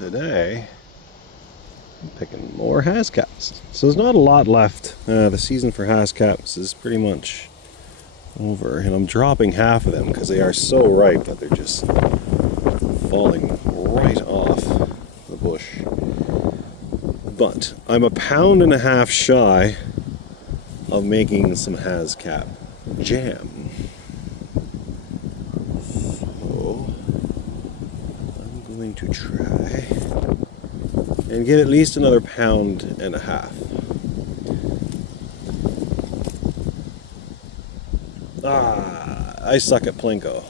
today I'm picking more haskaps. So there's not a lot left. The season for haskaps is pretty much over, and I'm dropping half of them because they are so ripe that they're just falling right off the bush. But I'm 1.5 pounds shy of making some haskap jam. So I'm going to try and get at least another 1.5 pounds. I suck at plinko.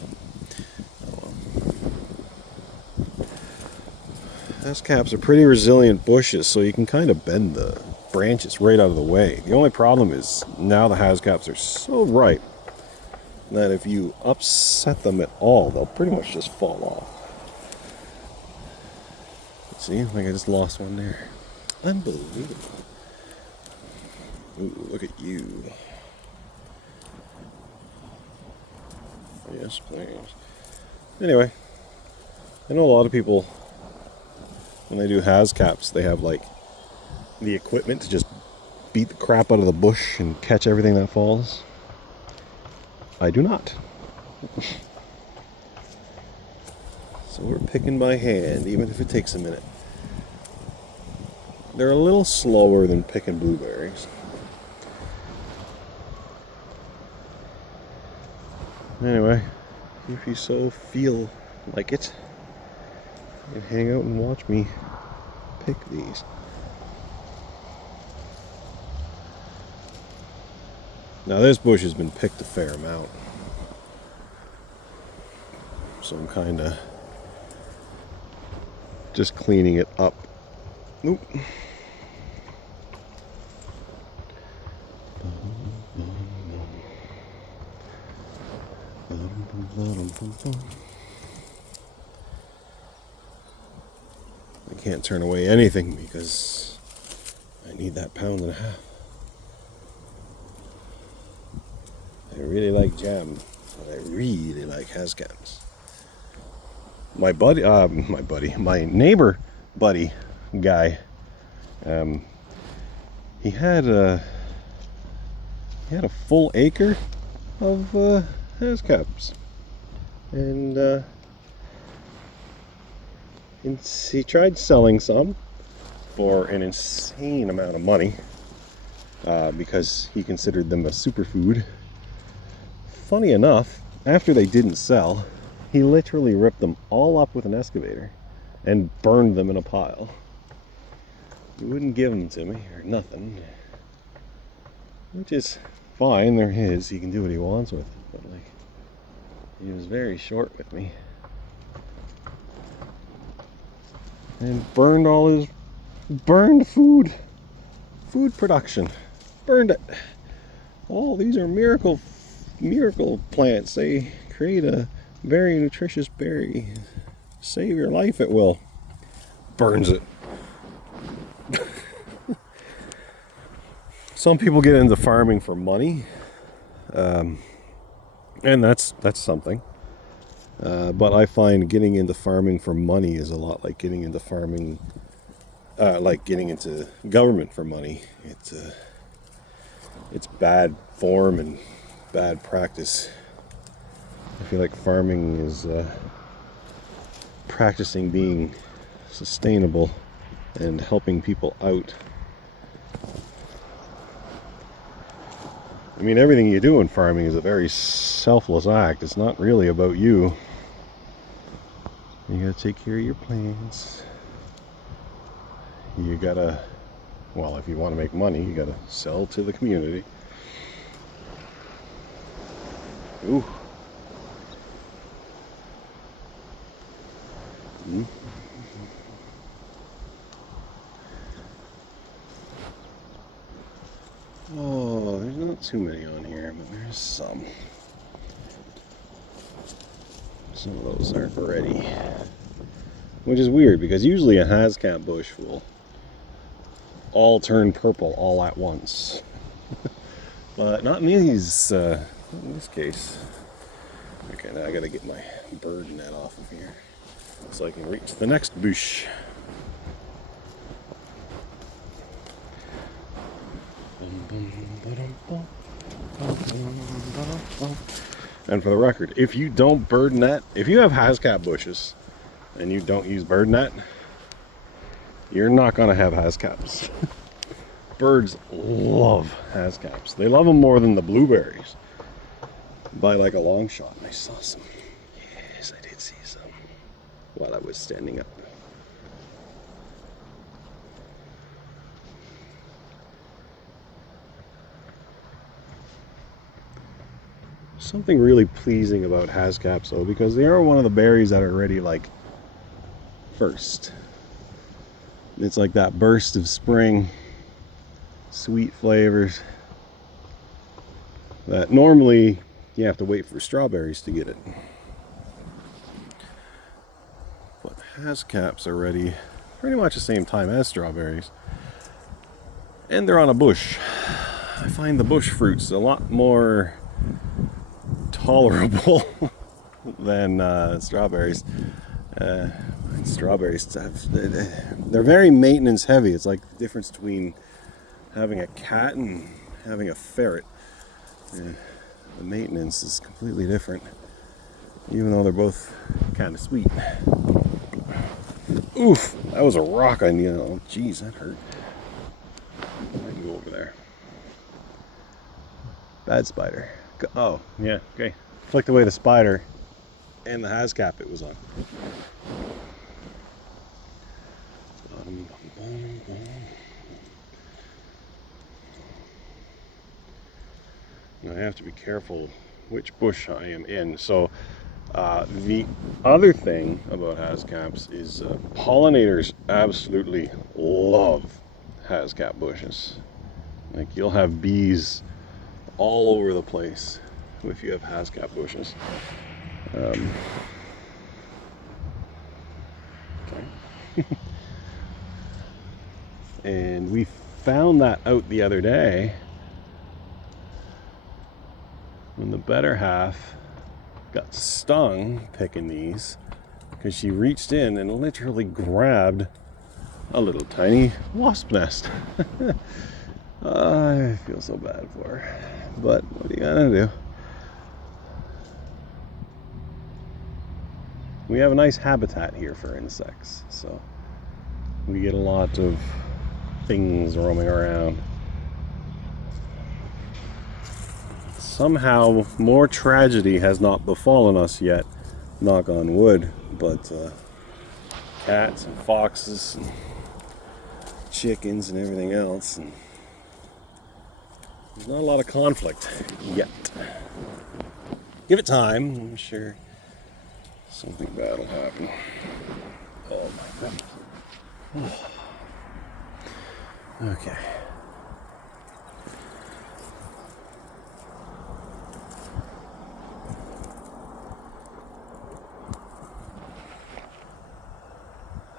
Haskaps are pretty resilient bushes, so you can kind of bend the branches right out of the way. The only problem is now the haskaps are so ripe that if you upset them at all, they'll pretty much just fall off. See, like I just lost one there. Unbelievable. Ooh, look at you. Yes, please. Anyway, I know a lot of people, when they do haskaps, they have like the equipment to just beat the crap out of the bush and catch everything that falls. I do not. So we're picking by hand, even if it takes a minute. They're a little slower than picking blueberries. Anyway, if you so feel like it, you can hang out and watch me pick these. Now this bush has been picked a fair amount, so I'm kind of just cleaning it up. Nope. I can't turn away anything because I need that 1.5 pounds. I really like jam, but I really like haskaps. My neighbor buddy guy, he had a full acre of haskaps, and he tried selling some for an insane amount of money because he considered them a superfood. Funny enough, after they didn't sell, he literally ripped them all up with an excavator and burned them in a pile. He wouldn't give them to me or nothing, which is fine. They're his. He can do what he wants with them. But like, he was very short with me and burned all his food production. Burned it. Oh, these are miracle plants. They create a very nutritious berry. Save your life at will. Burns it. Some people get into farming for money, and that's something. But I find getting into farming for money is a lot like getting into farming, like getting into government for money. It's bad form and bad practice. I feel like farming is practicing being sustainable and helping people out. I mean, everything you do in farming is a very selfless act. It's not really about you. You gotta take care of your plants. You gotta, well, if you want to make money, you gotta sell to the community. Ooh. Mm-hmm. Oh, there's not too many on here, but there's some. Some of those aren't ready. Which is weird, because usually a haskap bush will all turn purple all at once. But not in these, not in this case. Okay, now I gotta get my bird net off of here so I can reach the next bush. And for the record, if you don't bird net, if you have haskap bushes and you don't use bird net, you're not going to have haskaps. Birds love haskaps. They love them more than the blueberries by like a long shot. And I saw some. Yes, I did see some while I was standing up. Something really pleasing about haskaps though, because they are one of the berries that are already like first. It's like that burst of spring, sweet flavors that normally you have to wait for strawberries to get it. But haskaps are ready pretty much the same time as strawberries. And they're on a bush. I find the bush fruits a lot more tolerable than strawberries. Strawberries they're very maintenance heavy. It's like the difference between having a cat and having a ferret. The maintenance is completely different, even though they're both kind of sweet. Oof, that was a rock I knew. Oh, geez, that hurt. I can go over there. Bad spider. Oh, yeah, okay. Flicked away the spider and the haskap it was on. I have to be careful which bush I am in. So the other thing about haskaps is pollinators absolutely love haskap bushes. Like you'll have bees all over the place if you have haskap bushes. Okay. And we found that out the other day when the better half got stung picking these, because she reached in and literally grabbed a little tiny wasp nest. I feel so bad for her, but what are you gonna do? We have a nice habitat here for insects, so we get a lot of things roaming around. Somehow more tragedy has not befallen us yet, knock on wood, but cats and foxes and chickens and everything else, and there's not a lot of conflict yet. Give it time, I'm sure something bad will happen. Oh my goodness. Okay.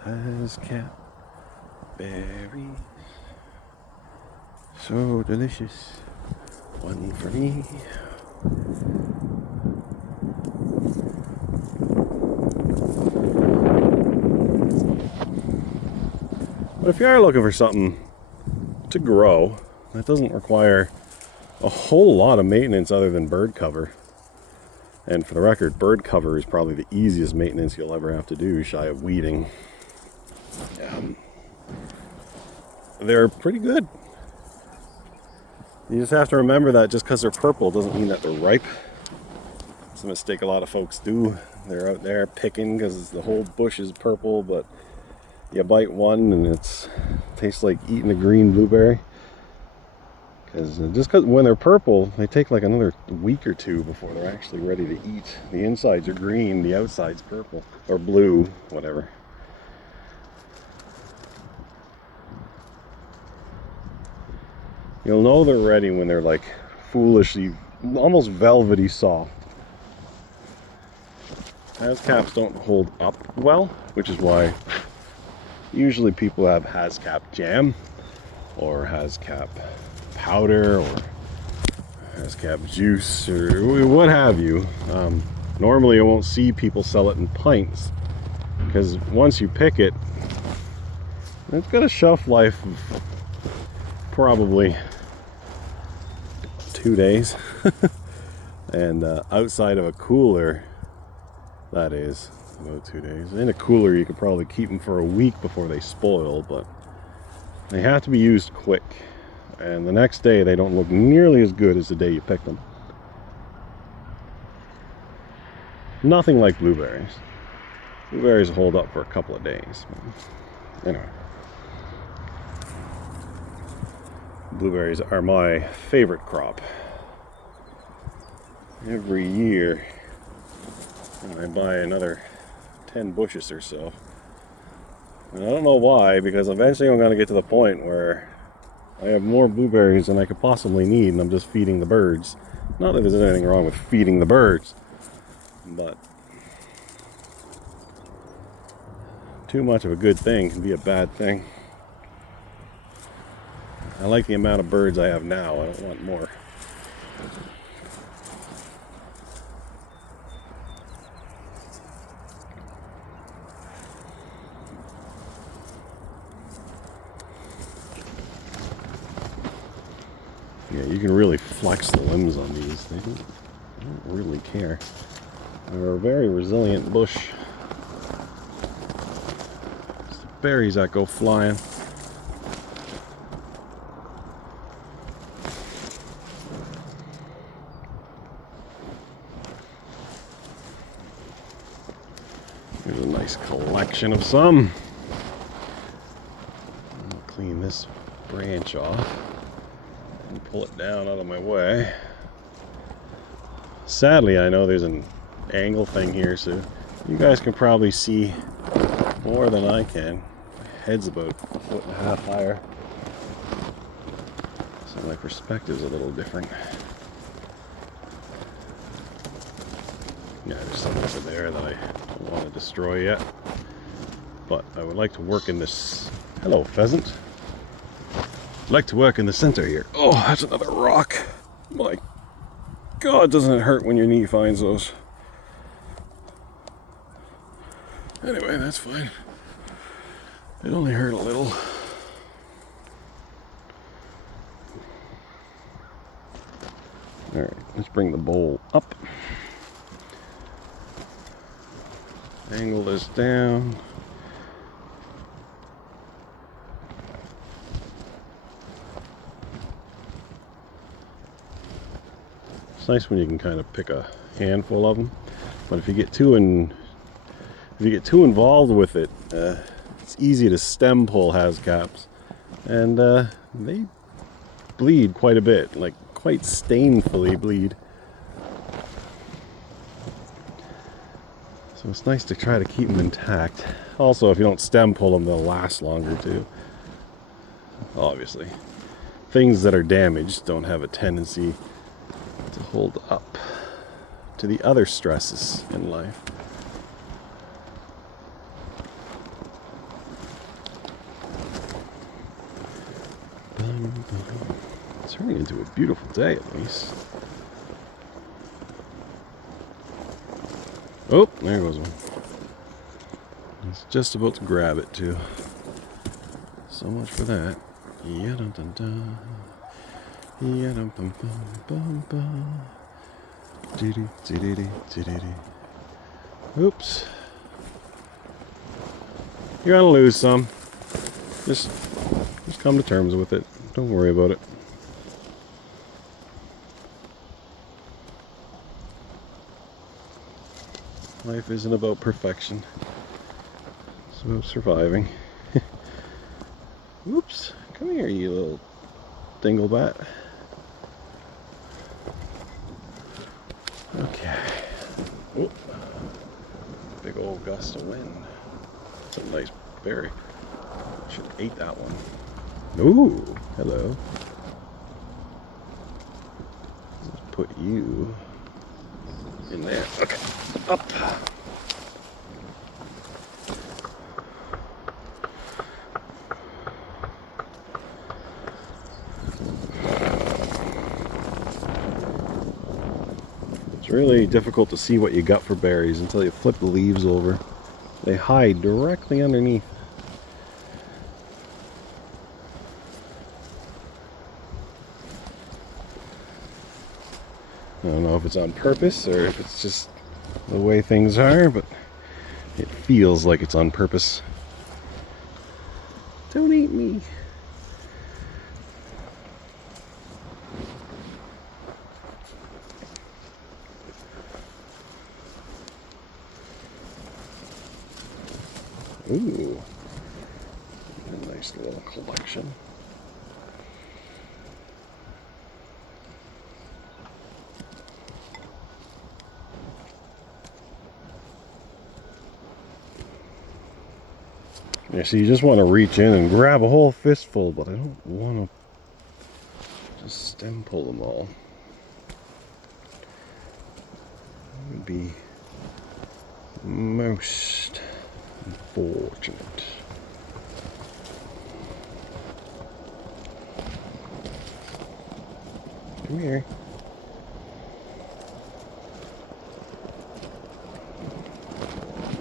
Haskap berries, so delicious. One for me. But if you are looking for something to grow that doesn't require a whole lot of maintenance other than bird cover, and for the record, bird cover is probably the easiest maintenance you'll ever have to do, shy of weeding. They're pretty good. You just have to remember that just because they're purple doesn't mean that they're ripe. It's a mistake a lot of folks do. They're out there picking because the whole bush is purple, but you bite one and it tastes like eating a green blueberry. Because when they're purple, they take like another week or two before they're actually ready to eat. The insides are green, the outside's purple or blue, whatever. You'll know they're ready when they're like foolishly, almost velvety soft. Haskaps don't hold up well, which is why usually people have haskap jam or haskap powder or haskap juice or what have you. Normally I won't see people sell it in pints because once you pick it, it's got a shelf life of probably 2 days. And outside of a cooler, that is about 2 days. In a cooler, you could probably keep them for a week before they spoil, but they have to be used quick. And the next day, they don't look nearly as good as the day you picked them. Nothing like blueberries. Blueberries hold up for a couple of days. Anyway. Blueberries are my favorite crop. Every year, I buy another 10 bushes or so. And I don't know why, because eventually I'm going to get to the point where I have more blueberries than I could possibly need, and I'm just feeding the birds. Not that there's anything wrong with feeding the birds, but too much of a good thing can be a bad thing. I like the amount of birds I have now. I don't want more. Yeah, you can really flex the limbs on these. They don't really care. They're a very resilient bush. It's the berries that go flying. There's a nice collection of some. I'll clean this branch off and pull it down out of my way. Sadly, I know there's an angle thing here, so you guys can probably see more than I can. My head's about a foot and a half higher, so my perspective's a little different. Yeah, there's something over there that I don't want to destroy yet, but I would like to work in this. Hello, pheasant. I'd like to work in the center here. Oh, that's another rock. My God, doesn't it hurt when your knee finds those? Anyway, that's fine. It only hurt a little. Alright, let's bring the bowl up. Angle this down. It's nice when you can kind of pick a handful of them, but if you get too involved with it, it's easy to stem pull haskaps, and they bleed quite a bit, like quite stainfully bleed. So it's nice to try to keep them intact. Also, if you don't stem pull them, they'll last longer too. Obviously, things that are damaged don't have a tendency to hold up to the other stresses in life. It's turning into a beautiful day, at least. Oh, there goes one. He's just about to grab it too. So much for that. Ya-dum-dum-dum. Ya-dum-bum-bum-bum-bum. Dee-dee-dee-dee-dee-dee-dee. Oops. You're gonna lose some. Just come to terms with it. Don't worry about it. Life isn't about perfection. It's about surviving. Whoops. Come here, you little dinglebat. Okay. Oop. Big old gust of wind. That's a nice berry. Should have ate that one. Ooh, hello. Let's put you in there. Okay. Up. It's really difficult to see what you got for berries until you flip the leaves over. They hide directly underneath. I don't know if it's on purpose or if it's just the way things are, but it feels like it's on purpose. Don't eat me. Ooh, a nice little collection. Yeah, so you just want to reach in and grab a whole fistful, but I don't want to just stem pull them all. That would be most unfortunate. Come here.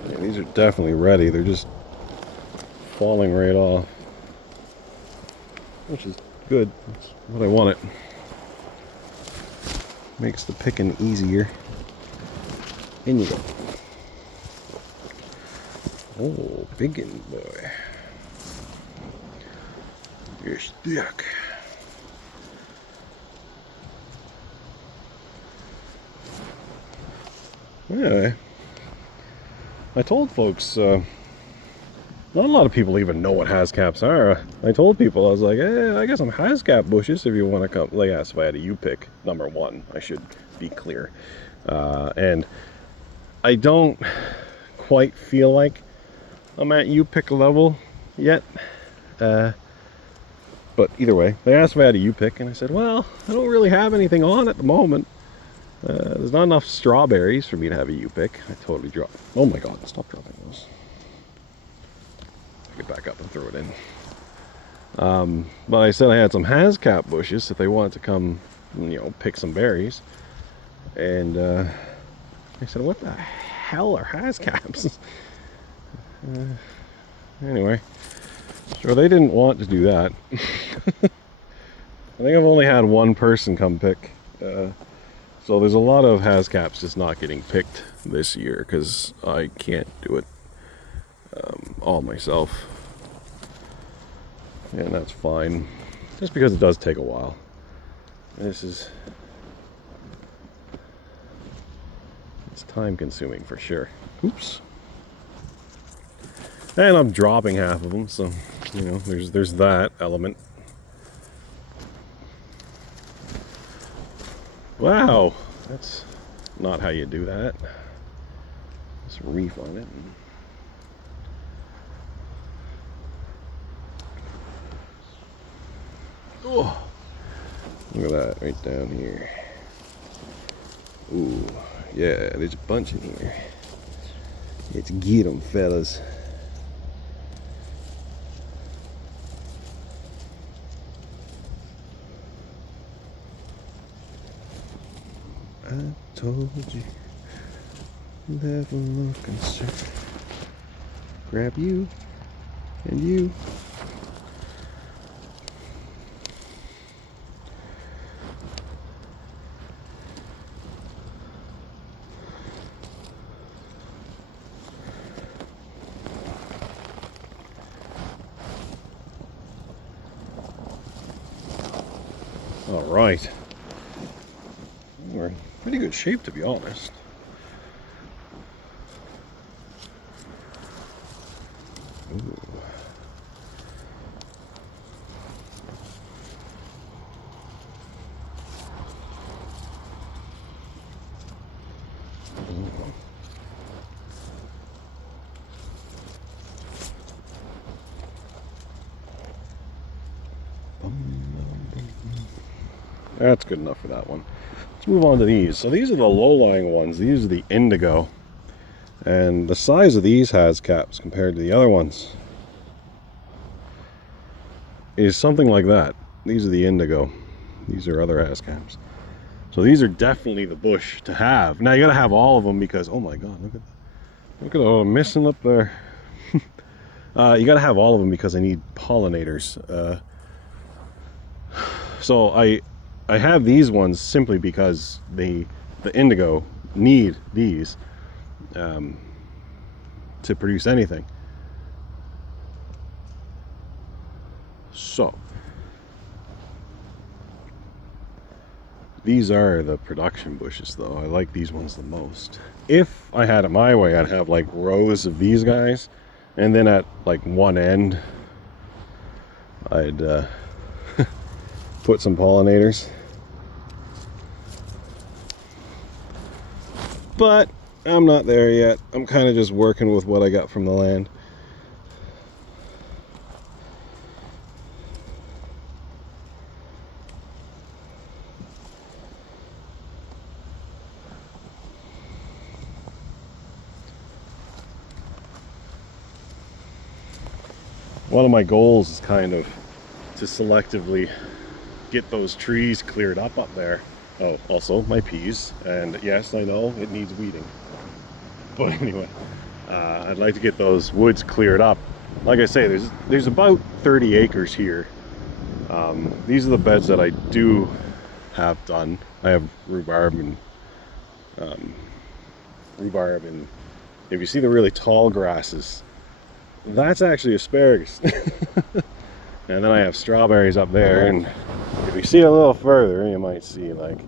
Yeah, these are definitely ready. They're just falling right off, which is good. That's what I wanted. Makes the picking easier. In you go. Oh, biggin' boy. You're stuck. Anyway, I told folks, not a lot of people even know what haskaps are. I told people, I was like, hey, I got some haskap bushes if you want to come. Like, asked if I had a U-pick, number one. I should be clear. And I don't quite feel like I'm at U-pick level yet. But either way, they asked if I had a U-pick, and I said, well, I don't really have anything on at the moment. There's not enough strawberries for me to have a U-pick. I totally dropped. Oh my god, stop dropping those. Get back up and throw it in. But I said I had some haskap bushes if they wanted to come, pick some berries. And I said, what the hell are haskaps? Anyway, sure, they didn't want to do that. I think I've only had one person come pick. So there's a lot of haskaps just not getting picked this year because I can't do it all myself. And that's fine. Just because it does take a while. It's time consuming for sure. Oops. And I'm dropping half of them, so there's that element. Wow, that's not how you do that. Just reef on it. Oh, look at that right down here. Ooh, yeah, there's a bunch in here. Let's get them, fellas. I told you, never look concerned. Grab you and you. All right. We're in pretty good shape, to be honest. Ooh. That's good enough for that one. Let's move on to these. So these are the low-lying ones. These are the indigo. And the size of these haskaps compared to the other ones is something like that. These are the indigo. These are other haskaps. So these are definitely the bush to have. Now you gotta have all of them because, oh my god, look at all I'm missing up there. You gotta have all of them because I need pollinators. So I I have these ones simply because the indigo need these to produce anything. So these are the production bushes though. I like these ones the most. If I had it my way, I'd have like rows of these guys, and then at like one end I'd put some pollinators. But I'm not there yet. I'm kind of just working with what I got from the land. One of my goals is kind of to selectively get those trees cleared up there. Oh, also my peas, and yes, I know it needs weeding. But anyway, I'd like to get those woods cleared up. Like I say, there's about 30 acres here. These are the beds that I do have done. I have rhubarb and if you see the really tall grasses, that's actually asparagus. And then I have strawberries up there, and if you see a little further, you might see like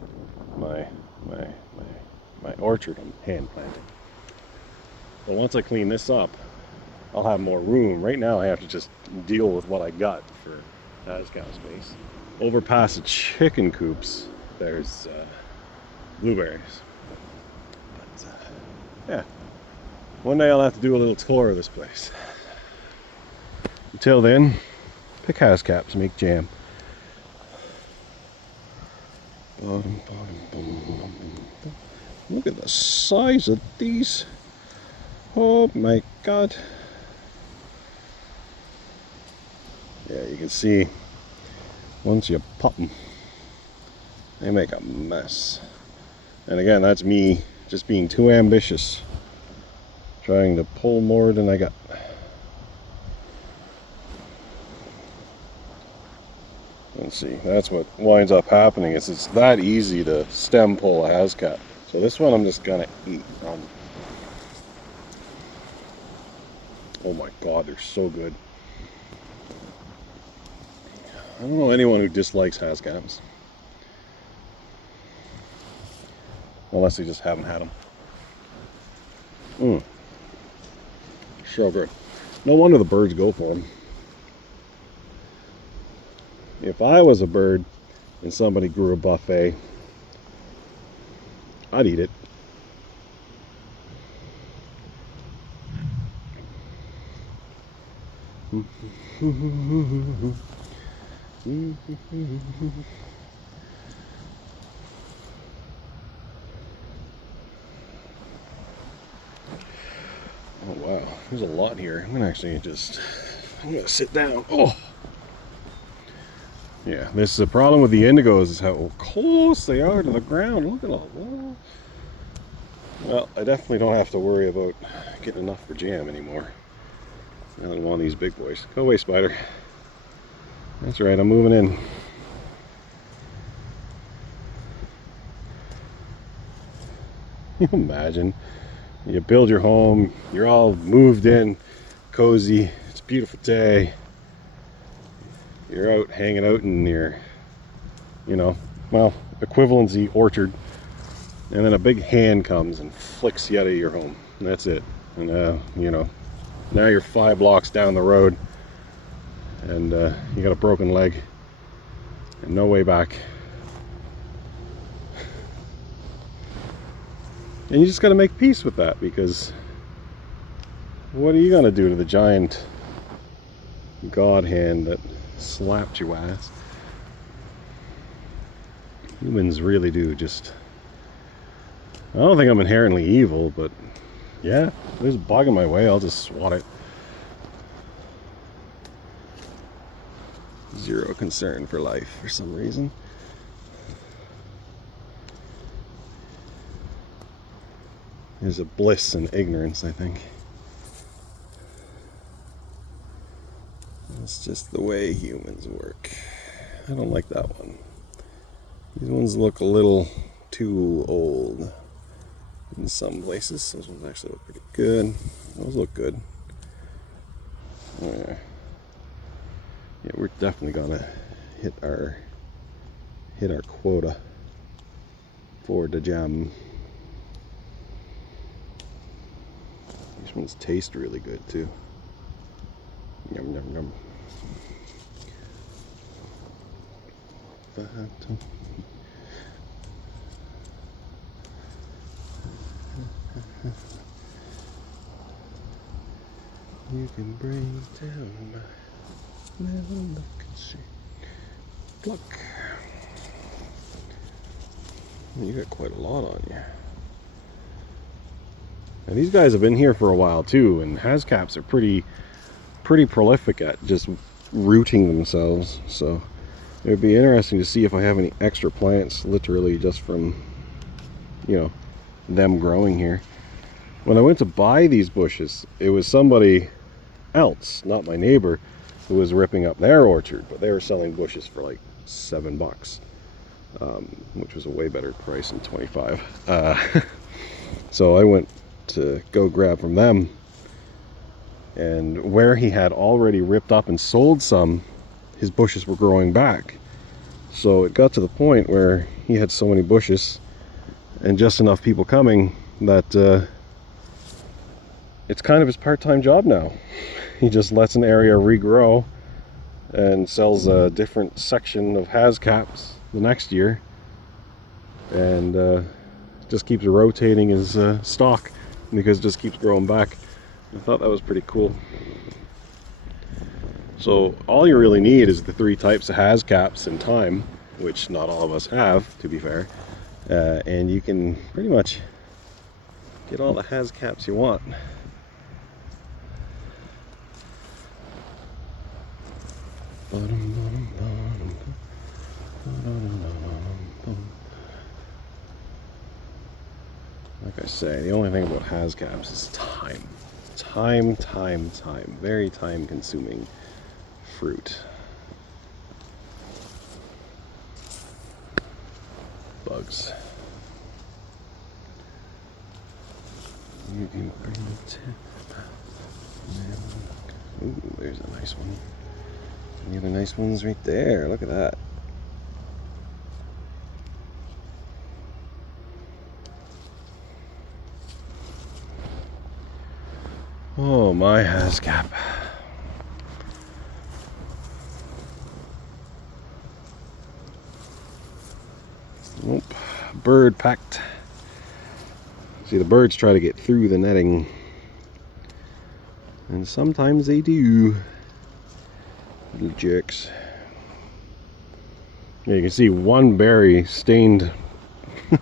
my orchard I'm hand planting. But once I clean this up, I'll have more room. Right now I have to just deal with what I got for haskap space. Over past the chicken coops, there's blueberries. But yeah, one day I'll have to do a little tour of this place. Until then, pick haskaps, make jam. Look at the size of these. Oh my god. Yeah, you can see once you pop them, they make a mess. And again, that's me just being too ambitious, trying to pull more than I got. Let's see, that's what winds up happening, is it's that easy to stem pull a haskap. So this one I'm just gonna eat. Oh my god, they're so good. I don't know anyone who dislikes haskaps, unless they just haven't had them. So good. No wonder the birds go for them. If I was a bird and somebody grew a buffet, I'd eat it. Oh wow, there's a lot here. I'm gonna sit down. Oh! Yeah, this is the problem with the indigos, is how close they are to the ground. Look at all that. Well, I definitely don't have to worry about getting enough for jam anymore. I don't want these big boys. Go away, spider. That's right, I'm moving in. Can you imagine? You build your home, you're all moved in, cozy, it's a beautiful day. You're out hanging out in your, equivalency orchard, and then a big hand comes and flicks you out of your home. And that's it. And now you're 5 blocks down the road, and you got a broken leg and no way back. And you just got to make peace with that, because what are you going to do to the giant god hand that slapped your ass? Humans really do just... I don't think I'm inherently evil, but yeah, if there's a bug in my way, I'll just swat it. Zero concern for life for some reason. There's a bliss in ignorance, I think. It's just the way humans work. I don't like that one. These ones look a little too old in some places. Those ones actually look pretty good. Those look good. Yeah, we're definitely gonna hit our quota for the jam. These ones taste really good too. Yum yum yum. You can break down my little look and see. Look. You got quite a lot on you. And these guys have been here for a while too, and haskaps are pretty prolific at just rooting themselves. So it would be interesting to see if I have any extra plants, literally just from, you know, them growing here. When I went to buy these bushes, it was somebody else, not my neighbor, who was ripping up their orchard, but they were selling bushes for like $7, which was a way better price than 25. So I went to go grab from them, and where he had already ripped up and sold some, his bushes were growing back. So it got to the point where he had so many bushes and just enough people coming that it's kind of his part-time job now. He just lets an area regrow and sells a different section of haskaps the next year, and just keeps rotating his stock because it just keeps growing back. I thought that was pretty cool. So all you really need is the 3 types of haskaps in time, which not all of us have, to be fair, and you can pretty much get all the haskaps you want. Like I say, the only thing about haskaps is time. Time. Very time consuming fruit. Bugs. You can bring the tip. Ooh, there's a nice one. And the other nice ones right there. Look at that. Oh, my haskap. Nope. Bird packed. See, the birds try to get through the netting, and sometimes they do. Little jerks. Yeah, you can see one berry stained the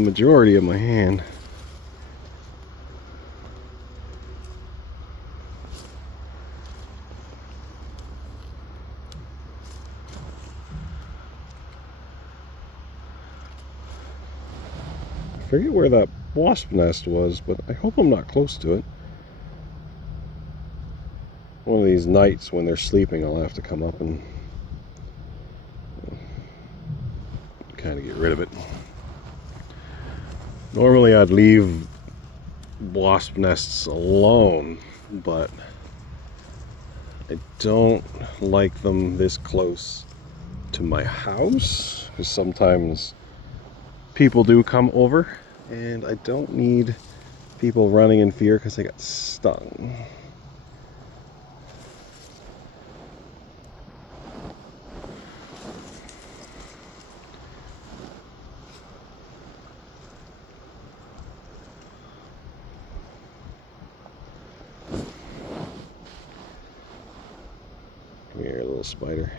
majority of my hand. I forget where that wasp nest was, but I hope I'm not close to it. One of these nights when they're sleeping, I'll have to come up and kind of get rid of it. Normally I'd leave wasp nests alone, but I don't like them this close to my house, because sometimes people do come over, and I don't need people running in fear because they got stung. Come here, little spider.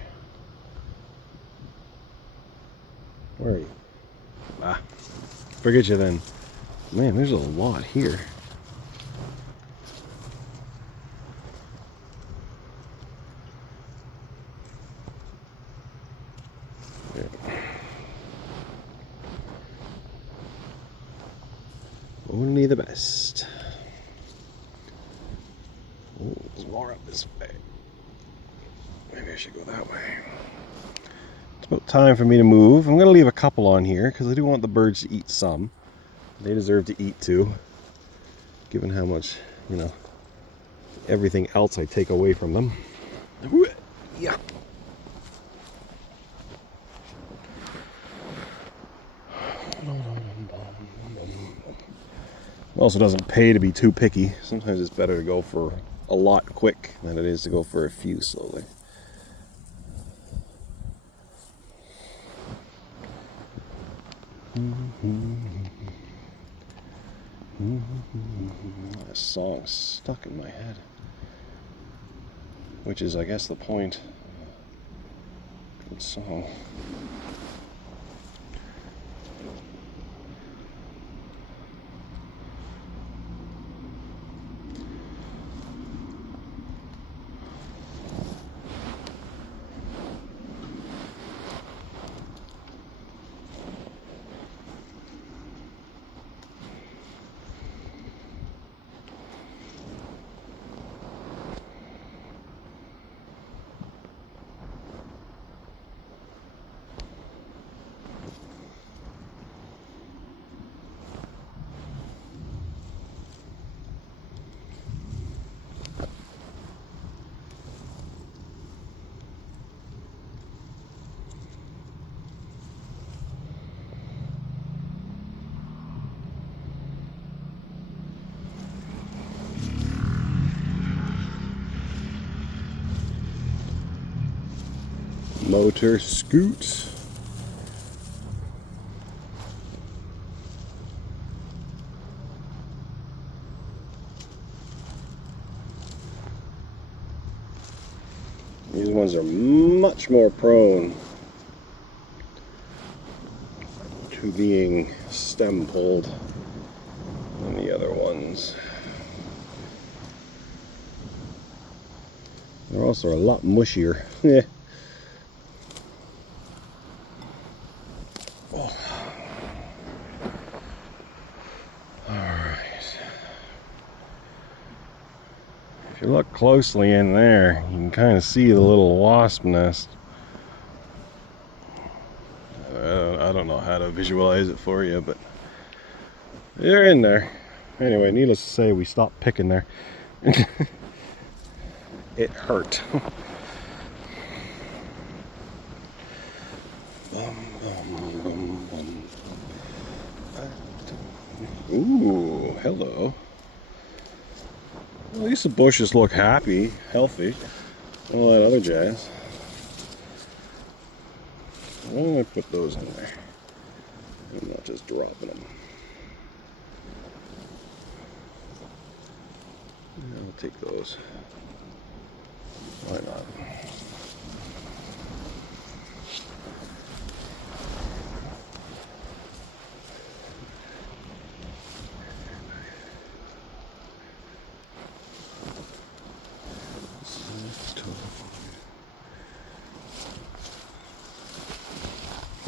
Where are you? Ah, forget you then. Man, there's a lot here. There. Only the best. Oh, there's more up this way. Maybe I should go that way. It's about time for me to move. I'm going to leave a couple on here because I do want the birds to eat some. They deserve to eat too, given how much, you know, everything else I take away from them. Yeah. It also doesn't pay to be too picky. Sometimes it's better to go for a lot quick than it is to go for a few slowly. That song's stuck in my head, which is, I guess, the point of a good song. Motor scoot. These ones are much more prone to being stem pulled than the other ones. They're also a lot mushier. Yeah. If you look closely in there, you can kind of see the little wasp nest. I don't know how to visualize it for you, but they're in there. Anyway, needless to say, we stopped picking there. It hurt. Ooh, hello. Well, at least the bushes look happy, healthy, all that other jazz. I'm going to put those in there. I'm not just dropping them. I'll take those. Why not?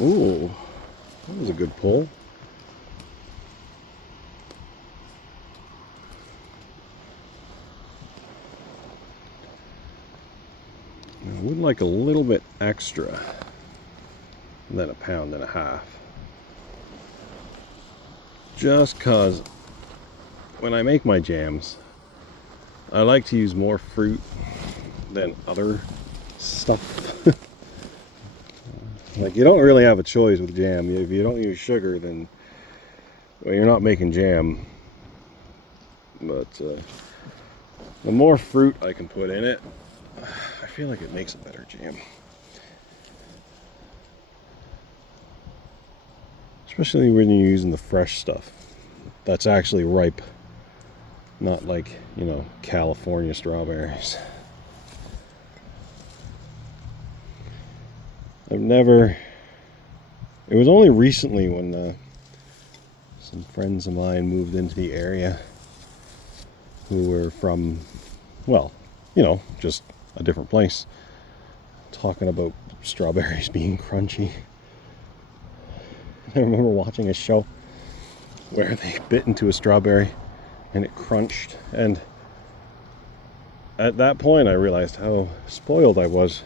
Ooh, that was a good pull. I would like a little bit extra than 1.5 pounds. Just cause when I make my jams, I like to use more fruit than other stuff. Like, you don't really have a choice with jam. If you don't use sugar, then, well, you're not making jam. But the more fruit I can put in it, I feel like it makes a better jam. Especially when you're using the fresh stuff that's actually ripe. Not like, you know, California strawberries. It was only recently when some friends of mine moved into the area who were from, well, you know, just a different place, talking about strawberries being crunchy. I remember watching a show where they bit into a strawberry and it crunched, and at that point I realized how spoiled I was.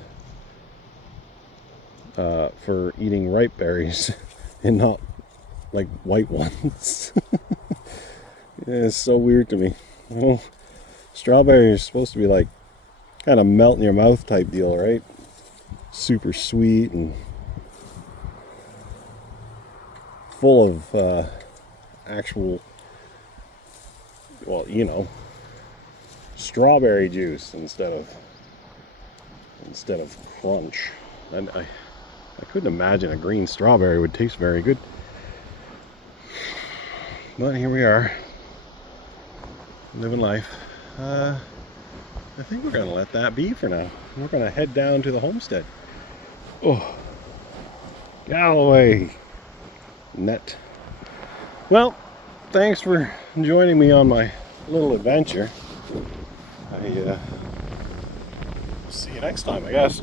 for eating ripe berries and not like white ones. It's so weird to me. Well, strawberries are supposed to be like kind of melt in your mouth type deal, right? Super sweet and full of actual, well, you know, strawberry juice instead of crunch. And I couldn't imagine a green strawberry would taste very good. But here we are, living life. I think we're going to let that be for now. We're going to head down to the homestead. Oh, Galloway net. Well, thanks for joining me on my little adventure. I see you next time, I guess.